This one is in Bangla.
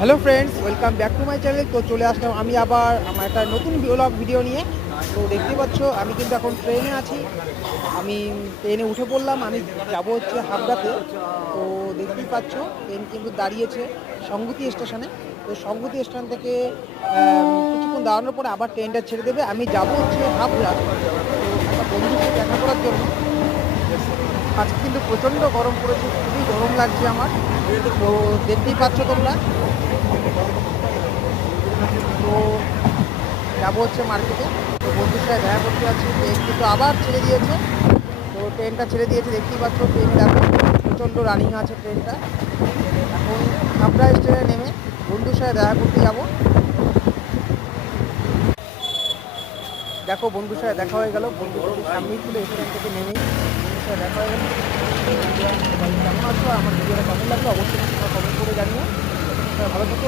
Hello friends, welcome back to my channel. তো চলে আসলাম আমি আবার আমার একটা নতুন ব্লগ ভিডিও নিয়ে। তো দেখতে পাচ্ছ আমি কিন্তু এখন ট্রেনে আছি। আমি ট্রেনে উঠে পড়লাম, আমি যাব হচ্ছে হাবড়াতে। তো দেখতেই পাচ্ছ ট্রেন কিন্তু দাঁড়িয়েছে সংগতি স্টেশনে। তো সংগতি স্টেশন থেকে কিছুক্ষণ দাঁড়ানোর পরে আবার ট্রেনটা ছেড়ে দেবে। আমি যাব হচ্ছে হাবড়া, তো একটা বন্ধুর সাথে দেখা করার জন্য। আজকে কিন্তু প্রচণ্ড গরম পড়েছে, খুবই গরম লাগছে আমার। তো দেখতেই পাচ্ছ তোমরা। তো যাবো হচ্ছে মার্কেটে। তো বন্ধুর সাথে দেখা করতে যাচ্ছি। ট্রেন কিন্তু আবার ছেড়ে দিয়েছে। তো ট্রেনটা ছেড়ে দিয়েছে, দেখতেই পাচ্ছ ট্রেনে দেখো প্রচণ্ড রানিং আছে ট্রেনটা। এখন হাবড়া স্টেশনে নেমে বন্ধুর সাথে দেখা করতে যাব। দেখো বন্ধুর সাথে দেখা হয়ে গেল, বন্ধু সামনেই ছিল স্টেশন থেকে নেমেই বন্ধুর সাথে দেখা হয়ে গেল। সবাই কেমন আছো? আমার ভিডিওটা কেমন লাগলো অবশ্যই তোমরা কমেন্ট করে জানিও। ভালো থাকো,